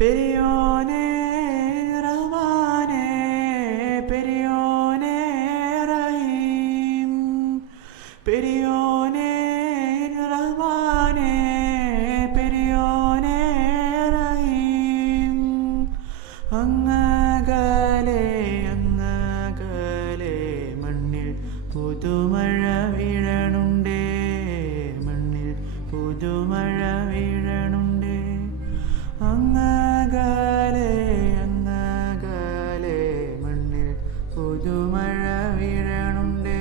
പെരിയോനെ റഹ്മാനെ പെരിയോനെ റഹീം. പെരിയോനെ റഹ്മാനെ പെരിയോനെ റഹീം. അങ്ങകലെ അങ്ങകലെ മണ്ണിൽ പുതുമഴ വീഴണുണ്ടേ മണ്ണിൽ പുതുമഴ വീഴണുണ്ടേ. അങ്ങകലെ അങ്ങകലെ മണ്ണിൽ പുതുമഴ വീഴണുണ്ടേ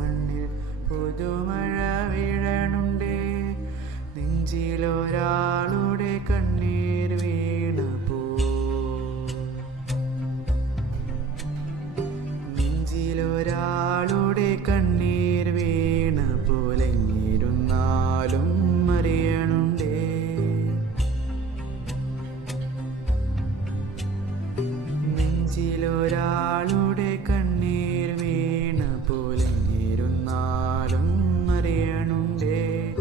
മണ്ണിൽ പുതുമഴ വീഴണുണ്ടേ. നെഞ്ചിലൊരാളുടെ കണ്ണീർ വീണപ്പോ നെഞ്ചിലൊരാളുടെ ഒരാളുടെ കണ്ണീർ വീണ പോലെങ്ങിരുന്നാലും അറിയണുണ്ടേ.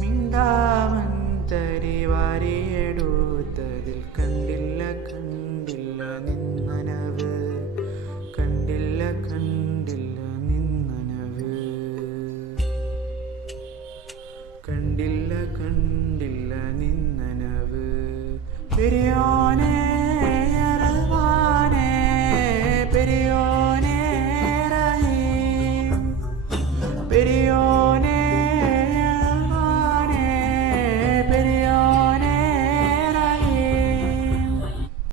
മിണ്ടാമൻ തരി വാരിയെടുത്തതിൽ കണ്ടില്ല കണ്ടില്ല നിന്നനവ്. കണ്ടില്ല കണ്ടില്ല നിന്നനവ്. കണ്ടില്ല കണ്ടില്ല നിന്നനവ്. പെരിയോനെ